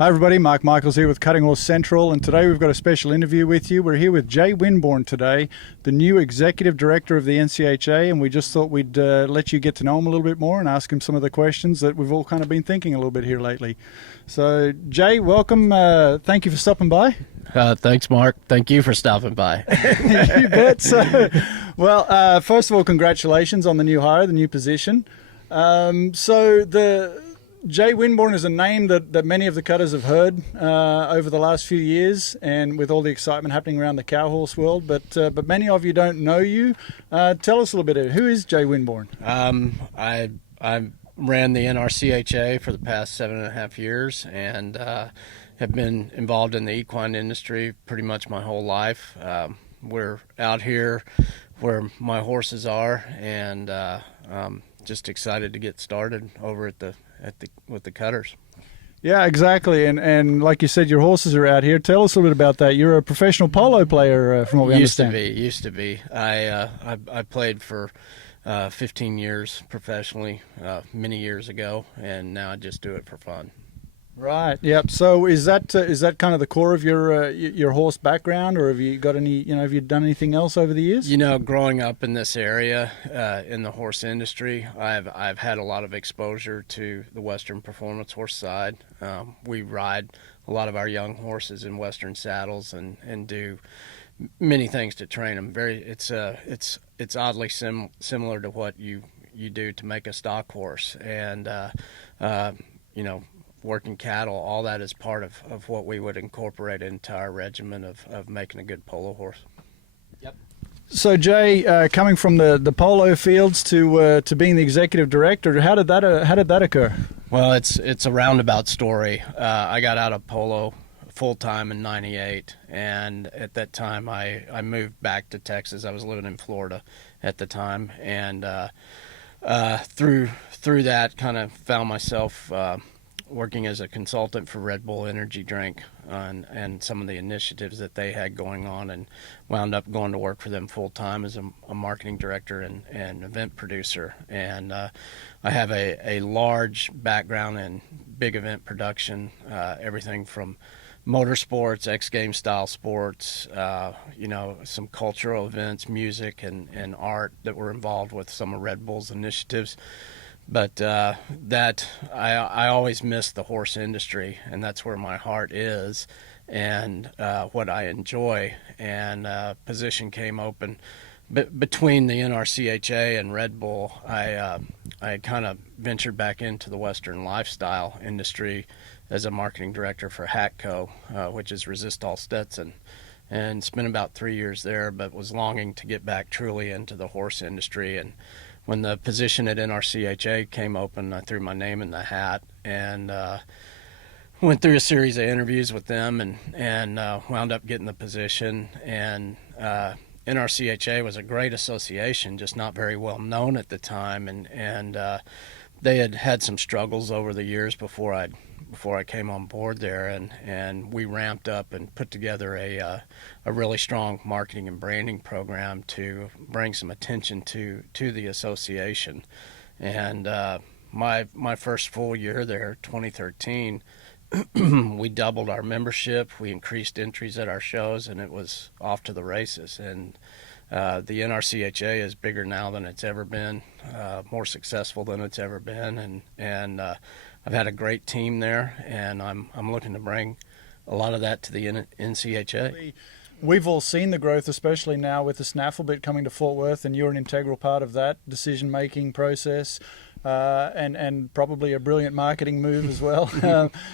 Hi everybody, Mark Michaels here with Cutting Horse Central, and today we've got a special interview with you. We're here with Jay Winborn today, the new Executive Director of the NCHA, and we just thought we'd let you get to know him a little bit more and ask him some of the questions that we've all kind of been thinking a little bit here lately. So Jay, welcome. Thank you for stopping by. Thanks, Mark. Thank you for stopping by. You bet. So, well, first of all, congratulations on the new hire, the new position. Jay Winborn is a name that many of the cutters have heard over the last few years, and with all the excitement happening around the cow horse world, but many of you don't know you. Tell us a little bit. Who is Jay Winborn? I ran the NRCHA for the past 7.5 years, and have been involved in the equine industry pretty much my whole life. We're out here where my horses are, and just excited to get started over with the cutters. Yeah, exactly. And like you said, your horses are out here. Tell us a little bit about that. You're a professional polo player, from what we understand. Used to be. I played for 15 years professionally many years ago, and now I just do it for fun. Right. Yep. So is that kind of the core of your horse background, or have you got any? Have you done anything else over the years? Growing up in this area, in the horse industry, I've had a lot of exposure to the Western performance horse side. We ride a lot of our young horses in Western saddles and do many things to train them. It's oddly similar to what you do to make a stock horse, and working cattle, all that is part of what we would incorporate into our regimen of making a good polo horse. Yep. So Jay, coming from the polo fields to being the executive director, how did that occur? Well, it's a roundabout story. I got out of polo full time in '98, and at that time I moved back to Texas. I was living in Florida at the time, and through that kind of found myself working as a consultant for Red Bull Energy Drink and some of the initiatives that they had going on, and wound up going to work for them full time as a marketing director and event producer. And I have a large background in big event production, everything from motorsports, X Games style sports, some cultural events, music and art that were involved with some of Red Bull's initiatives. But that I always missed the horse industry, and that's where my heart is and what I enjoy. And position came open between the NRCHA and Red Bull. I kind of ventured back into the Western lifestyle industry as a marketing director for Hatco, which is Resist All Stetson, and spent about 3 years there, but was longing to get back truly into the horse industry. And when the position at NRCHA came open, I threw my name in the hat and went through a series of interviews with them and wound up getting the position. And NRCHA was a great association, just not very well known at the time, and they had some struggles over the years before I came on board there, and we ramped up and put together a really strong marketing and branding program to bring some attention to the association. And my first full year there, 2013, we doubled our membership, we increased entries at our shows, and it was off to the races. And the NRCHA is bigger now than it's ever been, more successful than it's ever been, and I've had a great team there, and I'm looking to bring a lot of that to the NCHA. We've all seen the growth, especially now with the snaffle bit coming to Fort Worth, and you're an integral part of that decision-making process, and probably a brilliant marketing move as well.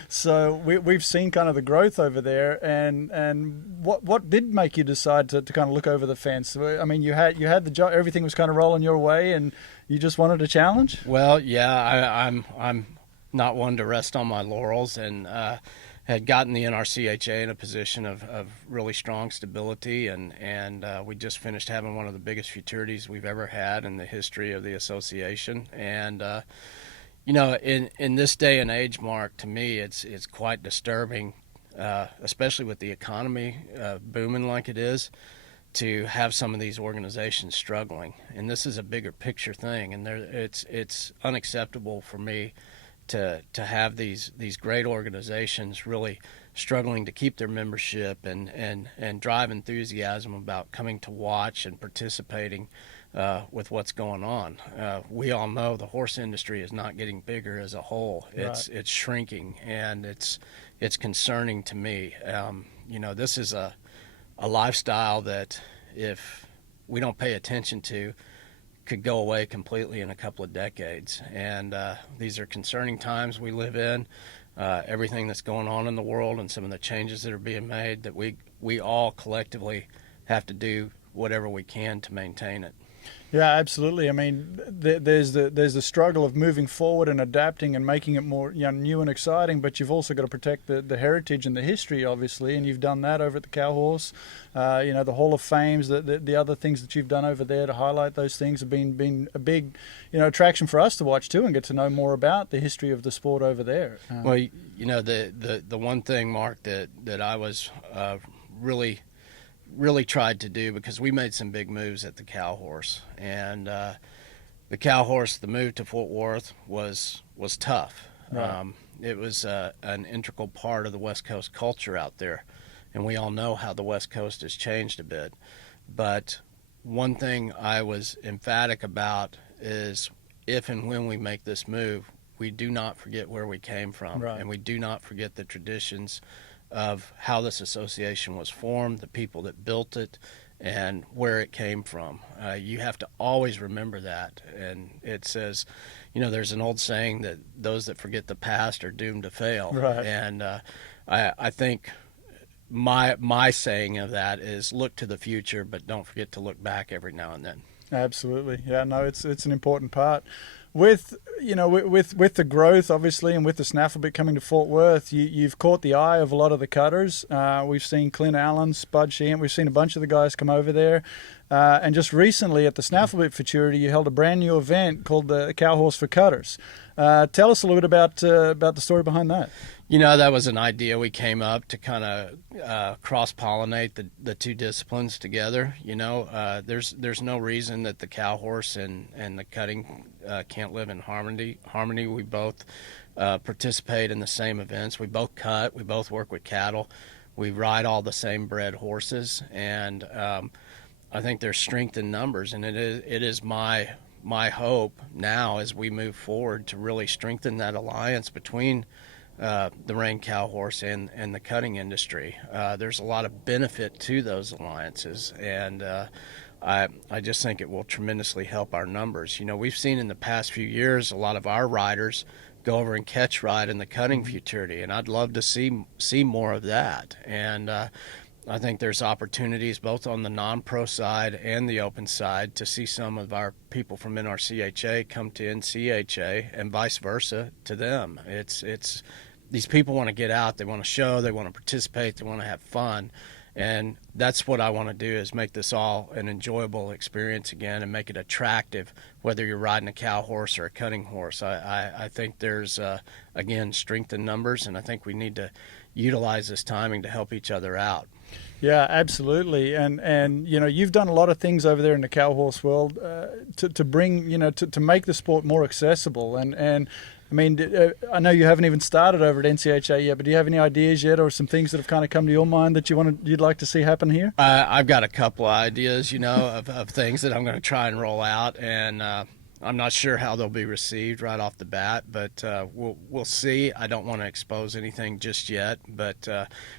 So we've seen kind of the growth over there, and what did make you decide to kind of look over the fence? I mean, you had the job, everything was kind of rolling your way, and you just wanted a challenge? Well, yeah, I'm not one to rest on my laurels, and had gotten the NRCHA in a position of really strong stability, and we just finished having one of the biggest futurities we've ever had in the history of the association. And in this day and age, Mark, to me it's quite disturbing, especially with the economy booming like it is, to have some of these organizations struggling. And this is a bigger picture thing, and it's unacceptable for me to have these great organizations really struggling to keep their membership and drive enthusiasm about coming to watch and participating with what's going on. We all know the horse industry is not getting bigger as a whole. It's shrinking, and it's concerning to me. This is a lifestyle that, if we don't pay attention to, could go away completely in a couple of decades. And these are concerning times we live in. Everything that's going on in the world and some of the changes that are being made, that we all collectively have to do whatever we can to maintain it. Yeah, absolutely. I mean, there's the struggle of moving forward and adapting and making it more new and exciting, but you've also got to protect the heritage and the history, obviously, and you've done that over at the Cow Horse. The Hall of Fames, the other things that you've done over there to highlight those things have been a big attraction for us to watch too and get to know more about the history of the sport over there. Well, the one thing, Mark, that I was really tried to do, because we made some big moves at the Cow Horse, and the Cow Horse, the move to Fort Worth was tough. Right. It was an integral part of the West Coast culture out there, and we all know how the West Coast has changed a bit. But one thing I was emphatic about is, if and when we make this move, we do not forget where we came from, right. and we do not forget the traditions of how this association was formed, the people that built it, and where it came from. You have to always remember that. And it says, there's an old saying that those that forget the past are doomed to fail. Right. And I think my saying of that is, look to the future, but don't forget to look back every now and then. Absolutely. Yeah, no, it's an important part. With the growth, obviously, and with the snaffle bit coming to Fort Worth, you've caught the eye of a lot of the cutters. We've seen Clint Allen, Spud Sheehan. We've seen a bunch of the guys come over there. And just recently at the snaffle bit futurity, you held a brand new event called the Cow Horse for Cutters. Tell us a little bit about the story behind that. That was an idea we came up to kind of cross-pollinate the two disciplines together. There's no reason that the cow horse and the cutting can't live in harmony. We both participate in the same events. We both cut. We both work with cattle. We ride all the same bred horses, and I think there's strength in numbers, and it is my hope now, as we move forward, to really strengthen that alliance between the rein cow horse and the cutting industry. There's a lot of benefit to those alliances, and I just think it will tremendously help our numbers. We've seen in the past few years a lot of our riders go over and catch ride in the cutting futurity, and I'd love to see more of that. And I think there's opportunities both on the non-pro side and the open side to see some of our people from NCHA come to NCHA, and vice versa to them. It's these people want to get out, they want to show, they want to participate, they want to have fun, and that's what I want to do, is make this all an enjoyable experience again and make it attractive, whether you're riding a cow horse or a cutting horse. I think there's again, strength in numbers, and I think we need to utilize this timing to help each other out. Yeah, absolutely. And you've done a lot of things over there in the cow horse world to bring, to make the sport more accessible. And I mean, I know you haven't even started over at NCHA yet, but do you have any ideas yet, or some things that have kind of come to your mind that you'd like to see happen here? I've got a couple of ideas, of things that I'm going to try and roll out, and I'm not sure how they'll be received right off the bat, but we'll see. I don't want to expose anything just yet, but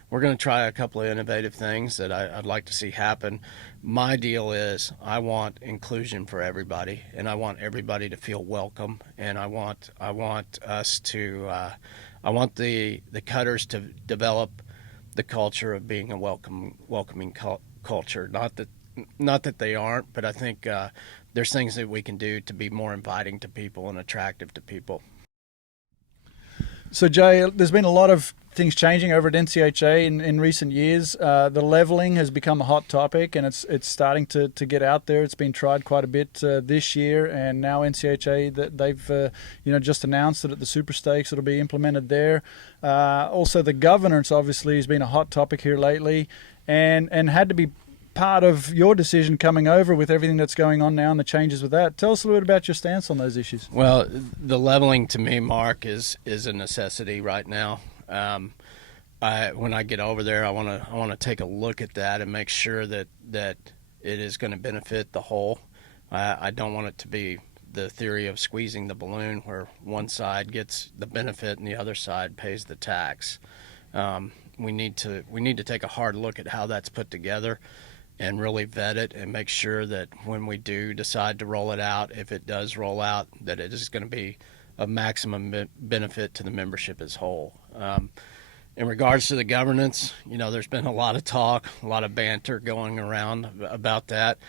we're going to try a couple of innovative things that I'd like to see happen. My deal is, I want inclusion for everybody, and I want everybody to feel welcome, and I want us to I want the cutters to develop the culture of being a welcoming culture. Not that they aren't, but I think there's things that we can do to be more inviting to people and attractive to people. So, Jay, there's been a lot of things changing over at NCHA in recent years. The leveling has become a hot topic, and it's starting to get out there. It's been tried quite a bit this year, and now NCHA, they've just announced that at the Super Stakes it'll be implemented there. Also, the governance obviously has been a hot topic here lately, and had to be part of your decision coming over with everything that's going on now and the changes with that. Tell us a little bit about your stance on those issues. Well, the leveling to me, Mark, is a necessity right now. When I get over there, I want to take a look at that and make sure that it is going to benefit the whole. I don't want it to be the theory of squeezing the balloon where one side gets the benefit and the other side pays the tax. We need to take a hard look at how that's put together and really vet it and make sure that when we do decide to roll it out, if it does roll out, that it is going to be a maximum benefit to the membership as whole. In regards to the governance, there's been a lot of talk, a lot of banter going around about that.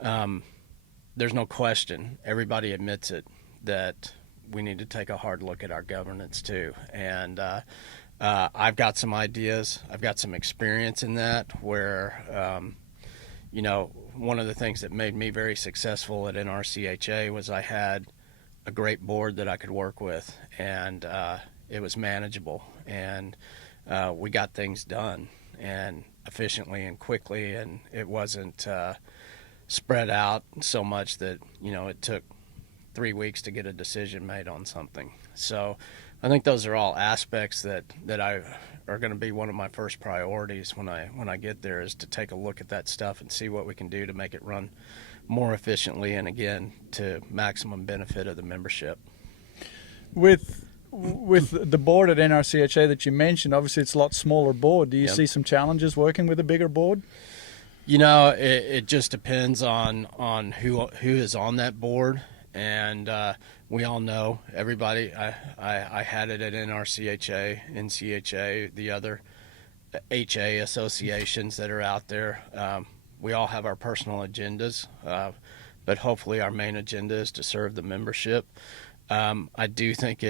There's no question, everybody admits it, that we need to take a hard look at our governance too. And I've got some ideas. I've got some experience in that where, one of the things that made me very successful at NCHA was I had a great board that I could work with, and it was manageable, and we got things done and efficiently and quickly, and it wasn't spread out so much that it took 3 weeks to get a decision made on something. So I think those are all aspects that are going to be one of my first priorities when I get there, is to take a look at that stuff and see what we can do to make it run more efficiently and, again, to maximum benefit of the membership. With the board at NCHA that you mentioned, obviously it's a lot smaller board. Do you see some challenges working with a bigger board? It just depends on who is on that board, and we all know everybody. I had it at NCHA, NCHA, the other HA associations that are out there. We all have our personal agendas, but hopefully our main agenda is to serve the membership. I do think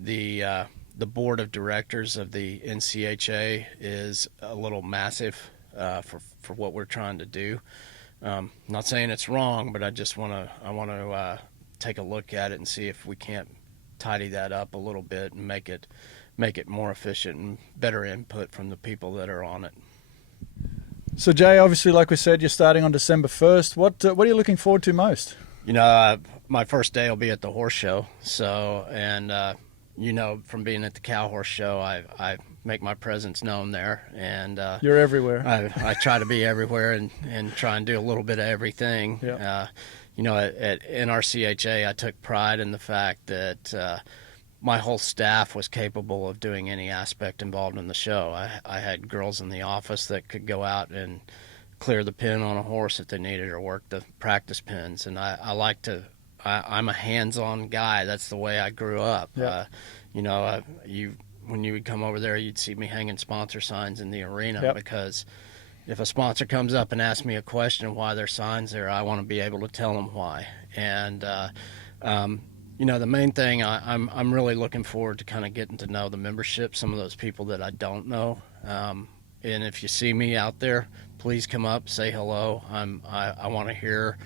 the board of directors of the NCHA is a little massive for what we're trying to do. Not saying it's wrong, but I want to take a look at it and see if we can't tidy that up a little bit and make it more efficient and better input from the people that are on it. So Jay, obviously, like we said, you're starting on December 1st. What are you looking forward to most? My first day will be at the horse show. So, and from being at the cow horse show, I make my presence known there, and you're everywhere. I try to be everywhere and try and do a little bit of everything. Yep. At NCHA, I took pride in the fact that my whole staff was capable of doing any aspect involved in the show. I had girls in the office that could go out and clear the pen on a horse if they needed, or work the practice pens, and I'm a hands-on guy. That's the way I grew up. Yep. When you would come over there, you'd see me hanging sponsor signs in the arena. Yep. Because if a sponsor comes up and asks me a question why their sign's there, I want to be able to tell them why. And the main thing, I'm really looking forward to kind of getting to know the membership, some of those people that I don't know. And if you see me out there, please come up, say hello. I want to hear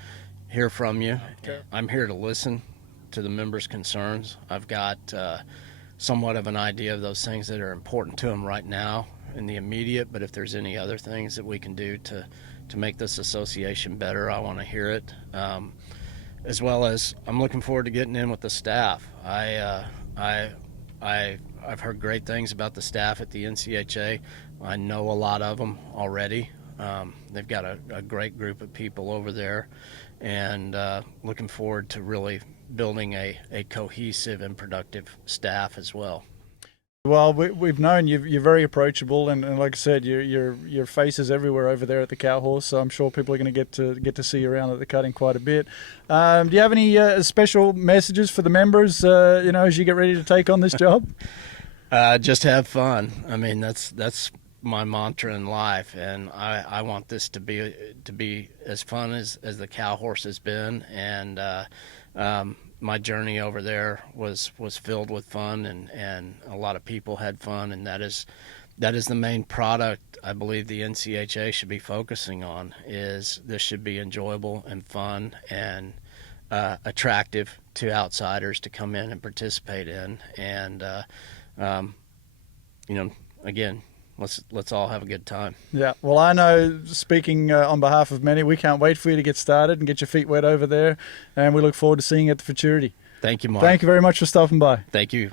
from you. Okay. I'm here to listen to the members' concerns. I've got somewhat of an idea of those things that are important to them right now in the immediate, but if there's any other things that we can do to make this association better, I want to hear it. As well as I'm looking forward to getting in with the staff. I've heard great things about the staff at the NCHA. I know a lot of them already. They've got a great group of people over there, and looking forward to really building a cohesive and productive staff as well. Well, we've known you're very approachable, and like I said, your face is everywhere over there at the cow horse. So I'm sure people are going to get to see you around at the cutting quite a bit. Do you have any special messages for the members? As you get ready to take on this job. Just have fun. I mean, that's my mantra in life, and I want this to be as fun as the cow horse has been, and my journey over there was filled with fun, and a lot of people had fun, and that is the main product I believe the NCHA should be focusing on. Is this should be enjoyable and fun and attractive to outsiders to come in and participate in, and again, let's all have a good time. Yeah, well, I know, speaking on behalf of many, we can't wait for you to get started and get your feet wet over there, and we look forward to seeing you at the futurity. Thank you, Mark. Thank you very much for stopping by. Thank you.